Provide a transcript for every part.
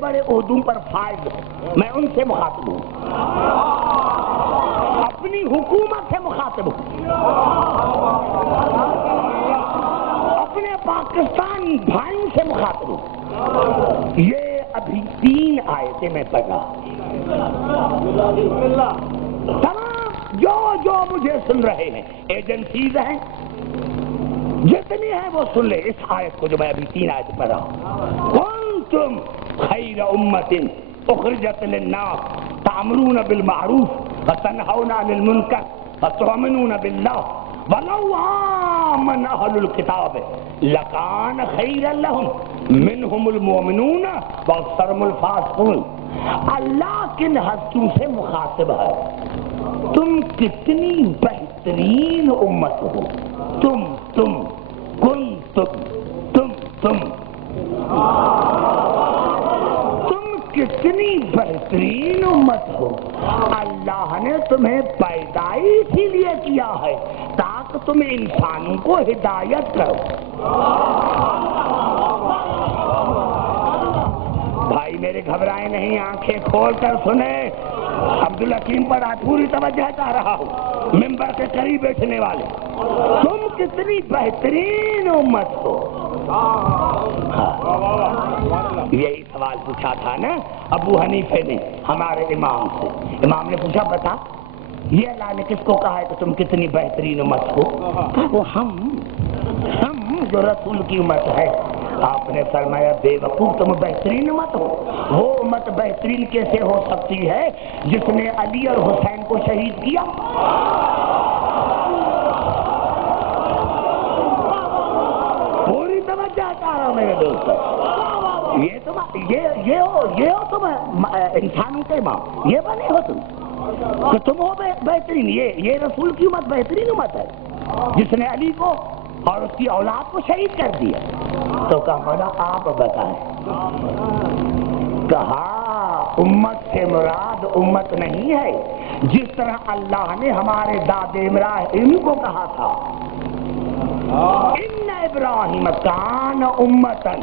بڑے عہدوں پر فائز ہیں، میں ان سے مخاطب ہوں، اپنی حکومت سے مخاطب ہوں، اپنے پاکستان بھائیوں سے مخاطب ہوں۔ یہ ابھی 3 آیتیں میں پڑھ رہا ہوں۔ تمام جو مجھے سن رہے ہیں، ایجنسیز ہیں جتنی ہیں وہ سن لیں اس آیت کو جو میں ابھی 3 آیت پڑھ رہا ہوں۔ کنتم خیر امت اخرجت للناس تأمرون بالمعروف وتنہون عن المنکر وتؤمنون باللہ ولو آمن اہل الکتاب لکان خیرا لہم منہم المؤمنون واکثرهم الفاسقون۔ اللہ کن ہستوں سے مخاطب ہے؟ تم کتنی بہترین امت ہو، تم کتنی بہترین امت ہو۔ اللہ نے تمہیں پیدا اسی لیے کیا ہے تاکہ تم انسانوں کو ہدایت کرو۔ بھائی میرے گھبرائے نہیں، آنکھیں کھول کر سنیں، عبدالحکیم پر آج پوری توجہ چاہ رہا ہوں، ممبر کے قریب بیٹھنے والے، تم کتنی بہترین امت ہو۔ یہی سوال پوچھا تھا نا ابو حنیفے نے ہمارے امام سے۔ امام نے پوچھا بتا یہ اللہ نے کس کو کہا ہے کہ تم کتنی بہترین امت ہو؟ وہ ہم جو رسول کی امت ہے۔ آپ نے فرمایا بے وقوف، تم بہترین امت ہو۔ وہ امت بہترین کیسے ہو سکتی ہے جس نے علی اور حسین کو شہید کیا؟ پوری توجہ چاہ رہا ہوں میرے دوست، یہ ہو تم انسانوں کے امام، یہ بنے ہو تم کہ تم ہو بہترین۔ یہ رسول کی امت بہترین امت ہے جس نے علی کو اور اس کی اولاد کو شہید کر دیا۔ تو کہا آپ بتائیں، کہا امت سے مراد امت نہیں ہے جس طرح اللہ نے ہمارے داد ابراہیم کو کہا تھا ان ابراہیم کان امتن،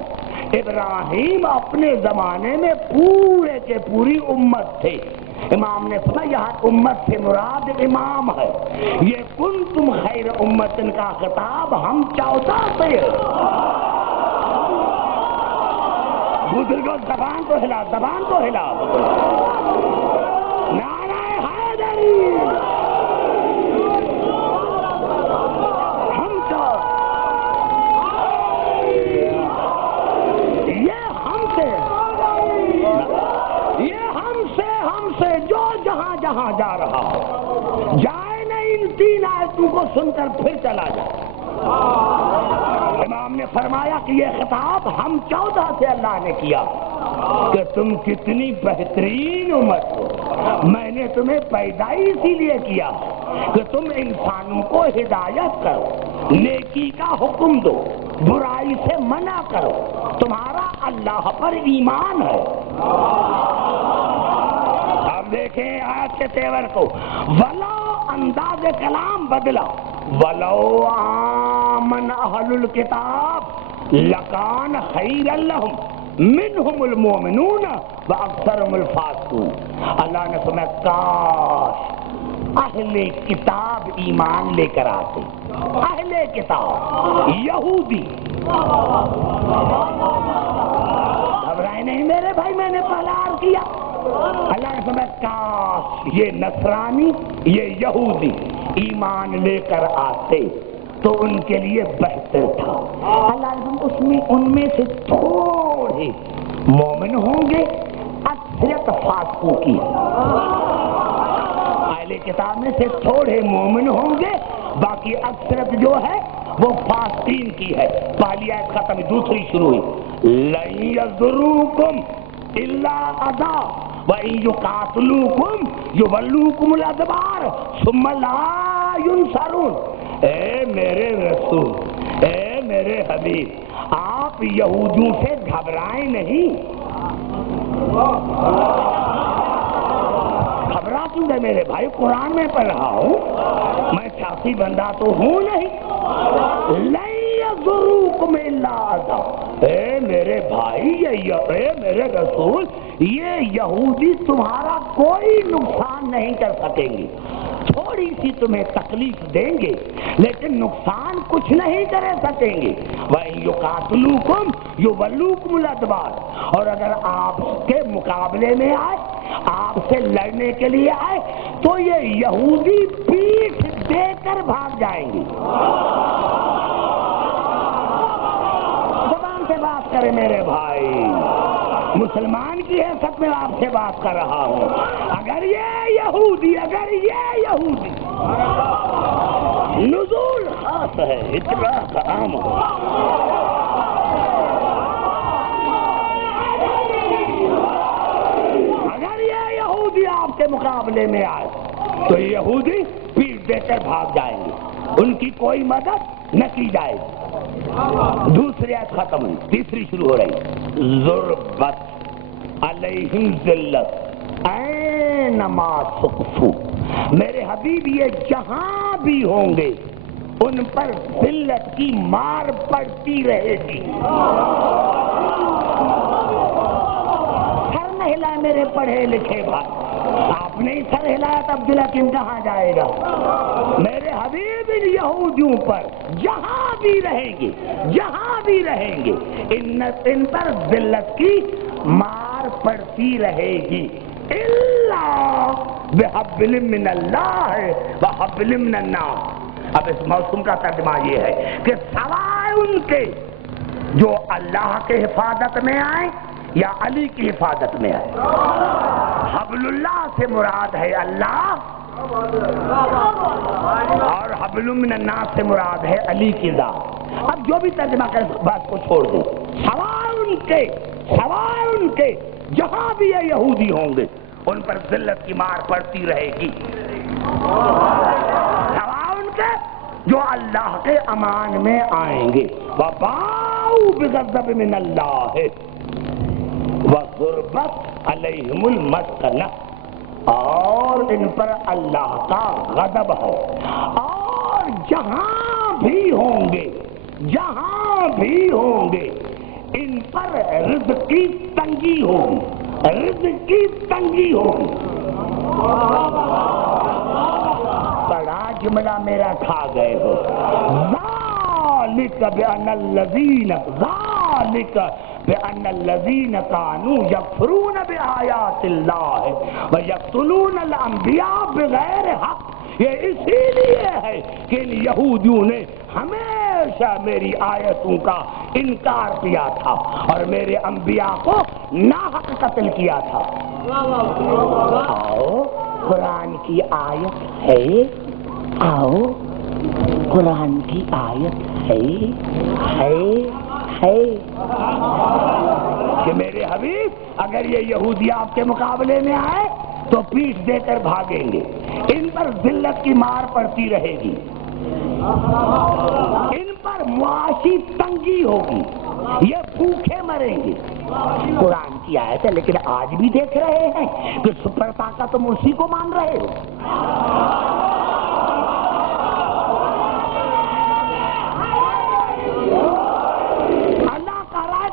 ابراہیم اپنے زمانے میں پورے کے پوری امت تھے۔ امام نے فرمایا یہاں امت سے مراد امام ہے۔ یہ کنتم خیر امتن کا خطاب ہم 14 سے ہے۔ بزرگوں زبان تو ہلا نعرہ حیدری، ہم سے جو جہاں جا رہا ہو جائے نہیں، ان 3 آیتوں کو سن کر پھر چلا جائے۔ امام نے فرمایا کہ یہ خطاب ہم 14 سے اللہ نے کیا کہ تم کتنی بہترین امت ہو۔ میں نے تمہیں پیدا اسی لیے کیا کہ تم انسانوں کو ہدایت کرو، نیکی کا حکم دو، برائی سے منع کرو، تمہارا اللہ پر ایمان ہے۔ اب دیکھیں آیت کے تیور کو، ولو انداز کلام بدلا، ولو آمن اہل الکتاب لکان خیرا لہم منہم المؤمنون واکثرهم الفاسقون۔ اللہ نے فرمایا کاش اہل کتاب ایمان لے کر آتے، اہل کتاب یہودی۔ گھبرائے نہیں میرے بھائی، میں نے پہلا عرض کیا اللہ نے فرمایا کاش یہ نصرانی، یہ یہودی ایمان لے کر آتے تو ان کے لیے بہتر تھا۔ اللہ نے ان میں سے تھوڑے مومن ہوں گے، اکثریت فاسقوں کی۔ اہل کتاب میں سے تھوڑے مومن ہوں گے، باقی اکثریت جو ہے وہ فاسقین کی ہے۔ پہلی آیت ختم، دوسری شروع ہوئی، لن یضروکم الا اذى وَإِن يُقَاتِلُوكُمْ يُوَلُّوكُمُ الْأَدْبَارَ ثُمَّ لَا يُنصَرُونَ۔ اے میرے رسول، اے میرے حبیب، آپ یہودیوں سے گھبرائیں نہیں۔ گھبرا کیوں گئے میرے بھائی؟ قرآن میں پڑھ رہا ہوں، میں سیاسی بندہ تو ہوں نہیں۔ لن یضروکم يضركم إلا أذى. اے میرے بھائی، اے میرے رسول، یہ یہودی تمہارا کوئی نقصان نہیں کر سکیں گے. تھوڑی سی تمہیں تکلیف دیں گے لیکن نقصان کچھ نہیں کر سکیں گے. وَإِن يُقَاتِلُوكُمْ يُوَلُّوكُمُ الْأَدْبَارَ، اور اگر آپ کے مقابلے میں آئے، آپ سے لڑنے کے لیے آئے، تو یہ یہودی پیٹھ دے کر بھاگ جائیں گے. زبان سے بات کرے میرے بھائی، مسلمان کی حیثیت میں آپ سے بات کر رہا ہوں. اگر یہ یہودی نزول خاص ہے، اطلاع کا عام ہو. اگر یہ یہودی آپ کے مقابلے میں آئے تو یہودی پیٹ دے کر بھاگ جائیں گے، ان کی کوئی مدد نہ کی جائے گی. دوسری آیت ختم ہوئی، تیسری شروع ہو رہی. ضربت علیہم ذلت اینما ثقفوا، میرے حبیب یہ جہاں بھی ہوں گے ان پر ذلت کی مار پڑتی رہے گی. سر نہ ہلائے میرے پڑھے لکھے بھائی، آپ نے سر ہلایا تب دل حکیم کہاں جائے گا. میرے حبیب ان یہودیوں پر جہاں بھی رہیں گے ان پر ذلت کی مار پڑتی رہے گی. اللہ بحبل من اللہ وحبل من الناس. اب اس موسم کا ترجمہ یہ ہے کہ سوائے ان کے جو اللہ کے حفاظت میں آئے یا علی کی حفاظت میں آئے. حبل اللہ سے مراد ہے اللہ، اور حبل من الناس سے مراد ہے علی کی ذات. اب جو بھی ترجمہ کرے بات کو چھوڑ دیں. سوائے ان کے جہاں بھی یہ یہودی ہوں گے ان پر ذلت کی مار پڑتی رہے گی. سوائے ان کے جو اللہ کے امان میں آئیں گے. وَبَاءُوا بِغَضَبٍ مِّنَ اللَّهِ وَضُرِبَتْ عَلَيْهِمُ الْمَسْكَنَةُ، اور ان پر اللہ کا غضب ہے. اور جہاں بھی ہوں گے ان پر رزق کی تنگی ہوگی. بڑا جملہ میرا کھا گئے ہو. ذالک بأن الذین کانوا یکفرون بآیات اللہ ویقتلون الانبیاء بغیر حق. یہ اسی لیے ہے کہ ان یہودیوں نے ہمیشہ میری آیتوں کا انکار کیا تھا اور میرے انبیاء کو ناحق قتل کیا تھا. آؤ قرآن کی آیت ہے، آؤ قرآن کی آیت ہے کہ میرے حبیب اگر یہ یہودی آپ کے مقابلے میں آئے تو پیٹھ دے کر بھاگیں گے. ان پر ذلت کی مار پڑتی رہے گی، ان پر معاشی تنگی ہوگی، یہ بھوکے مریں گے. قرآن کی آیت ہے لیکن آج بھی دیکھ رہے ہیں کہ سپر طاقت تم اسی کو مان رہے ہو.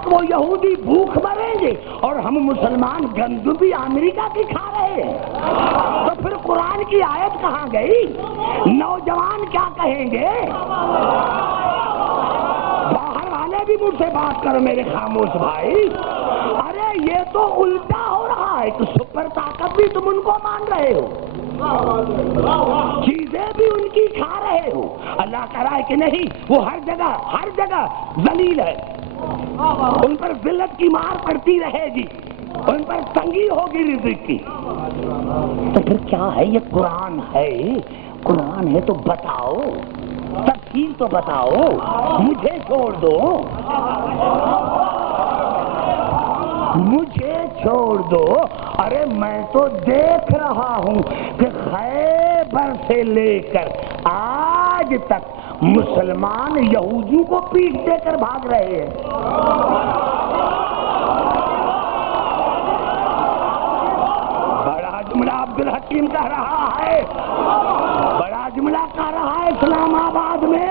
وہ یہودی بھوک مریں گے اور ہم مسلمان گندگی امریکہ کی کھا رہے ہیں. تو پھر قرآن کی آیت کہاں گئی؟ نوجوان کیا کہیں گے؟ باہر والے بھی مجھ سے بات کرو میرے خاموش بھائی. ارے یہ تو الٹا ہو رہا ہے کہ سپر طاقت بھی تم ان کو مان رہے ہو، چیزیں بھی ان کی کھا رہے ہو. اللہ کہہ رہا ہے کہ نہیں، وہ ہر جگہ ذلیل ہے، ان پر ذلت کی مار پڑتی رہے گی، ان پر تنگی ہوگی رزق کی. تو پھر کیا ہے؟ یہ قرآن ہے تو بتاؤ، تفصیل تو بتاؤ، مجھے چھوڑ دو. ارے میں تو دیکھ رہا ہوں کہ خیبر سے لے کر آج تک مسلمان یہودیوں کو پیٹ دے کر بھاگ رہے ہیں. بڑا جملہ عبد الحکیم کہہ رہا ہے، بڑا جملہ کہہ رہا ہے اسلام آباد میں.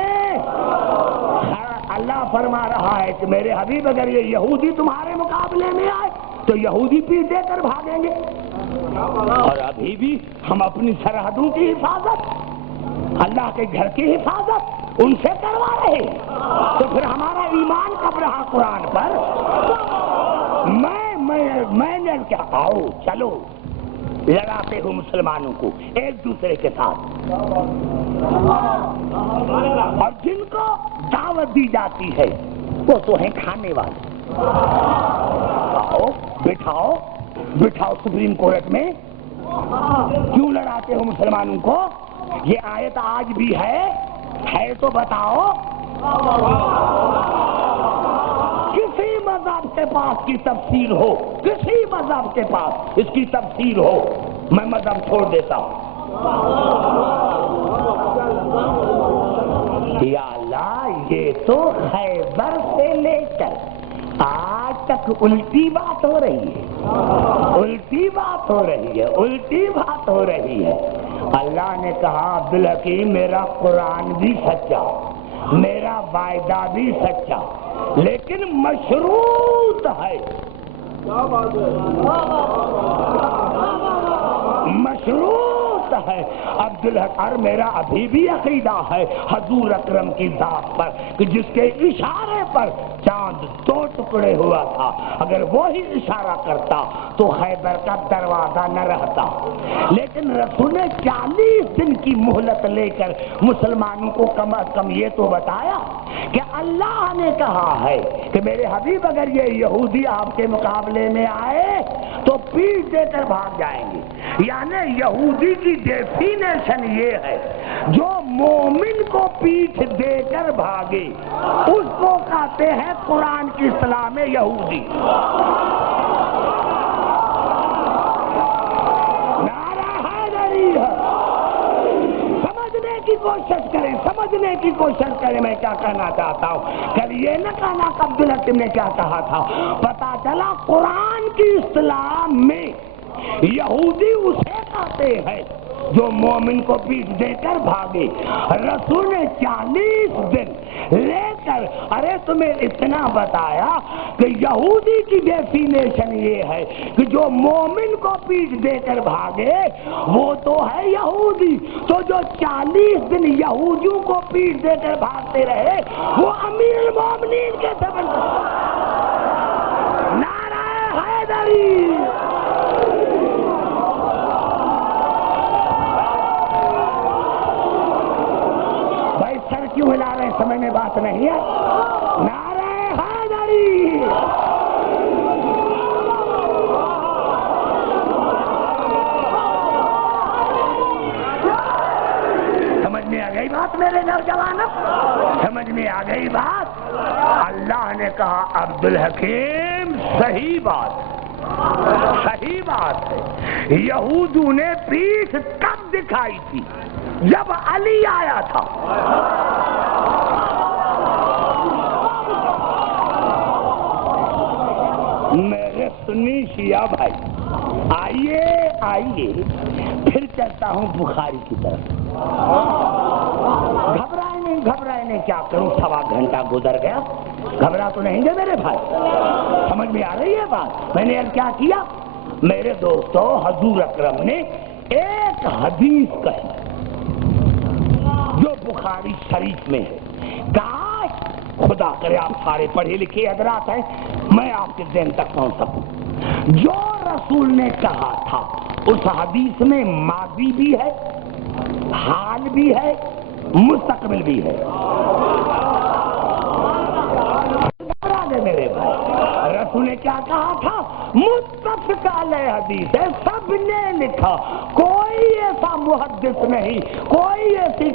اللہ فرما رہا ہے کہ میرے حبیب اگر یہ یہودی تمہارے مقابلے میں آئے تو یہودی پیٹ دے کر بھاگیں گے، اور ابھی بھی ہم اپنی سرحدوں کی حفاظت، اللہ کے گھر کی حفاظت ان سے کروا رہے ہیں، تو پھر ہمارا ایمان کب رہا قرآن پر؟ میں نے کیا آؤ چلو لڑاتے ہو مسلمانوں کو ایک دوسرے کے ساتھ، اور جن کو دعوت دی جاتی ہے وہ تو ہیں کھانے والے، آؤ بٹھاؤ سپریم کورٹ میں، کیوں لڑاتے ہو مسلمانوں کو؟ یہ آیت آج بھی ہے تو بتاؤ۔ کسی مذہب کے پاس کی تفسیر ہو، کسی مذہب کے پاس اس کی تفسیر ہو، میں مذہب چھوڑ دیتا ہوں۔ یا اللہ، یہ تو خیبر سے لے کر آج تک الٹی بات ہو رہی ہے، الٹی بات ہو رہی ہے۔ اللہ نے کہا عبدالحکیم میرا قرآن بھی سچا، میرا وعدہ بھی سچا، لیکن مشروط ہے، مشروط ہے۔ عبدالحق میرا ابھی بھی عقیدہ ہے حضور اکرم کی ذات پر کہ جس کے اشارے پر چاند 2 ٹکڑے ہوا تھا، اگر وہی اشارہ کرتا تو خیبر کا دروازہ نہ رہتا، لیکن رسول نے 40 دن کی مہلت لے کر مسلمانوں کو کم از کم یہ تو بتایا کہ اللہ نے کہا ہے کہ میرے حبیب اگر یہ یہودی آپ کے مقابلے میں آئے تو پیٹ دے کر بھاگ جائیں گے۔ یعنی یہودی کی ڈیفینیشن یہ ہے جو مومن کو پیٹھ دے کر بھاگے اس کو کہتے ہیں قرآن کی اصطلاح میں یہودی۔ نعرہ حیدری ہے۔ سمجھنے کی کوشش کریں میں کیا کہنا چاہتا ہوں۔ کل یہ نہ کہنا کہ عبدالحکیم نے کیا کہا تھا، پتا چلا قرآن کی اصطلاح میں یہودی اسے کہتے ہیں جو مومن کو پیٹ دے کر بھاگے۔ رسول نے 40 دن لے کر تمہیں اتنا بتایا کہ یہودی کی ڈیفینیشن یہ ہے کہ جو مومن کو پیٹ دے کر بھاگے وہ تو ہے یہودی، تو جو 40 دن یہودیوں کو پیٹ دے کر بھاگتے رہے وہ امیر المومنین کے سبب۔ نعرہ حیدری۔ کیوں ہلا رہے ہیں؟ سمجھ میں بات نہیں ہے۔ نعرہ حیدری۔ سمجھ میں آ گئی بات میرے نوجوانوں؟ سمجھ میں آ گئی بات؟ اللہ نے کہا عبدالحکیم صحیح بات ہے۔ یہودوں نے پیٹھ کب دکھائی تھی؟ جب علی آیا تھا۔ میرے سنی شیعہ بھائی آئیے پھر چلتا ہوں بخاری کی طرف۔ گھبرائے نہیں کیا کروں، 1.25 گھنٹہ گزر گیا، گھبرا تو نہیں گے میرے بھائی؟ سمجھ میں آ رہی ہے بات؟ میں نے کیا کیا میرے دوستو؟ حضور اکرم نے ایک حدیث کہی جو بخاری شریف میں ہے۔ کاش خدا کرے آپ سارے پڑھے لکھے حضرات ہیں، میں آپ کے ذہن تک پہنچ سکوں۔ جو رسول نے کہا تھا اس حدیث میں ماضی بھی ہے، حال بھی ہے، مستقبل بھی ہے۔ میرے بھائی رسول نے کیا کہا تھا؟ متفق علیہ حدیث ہے، سب نے لکھا، کوئی ایسا محدث نہیں، کوئی ایسی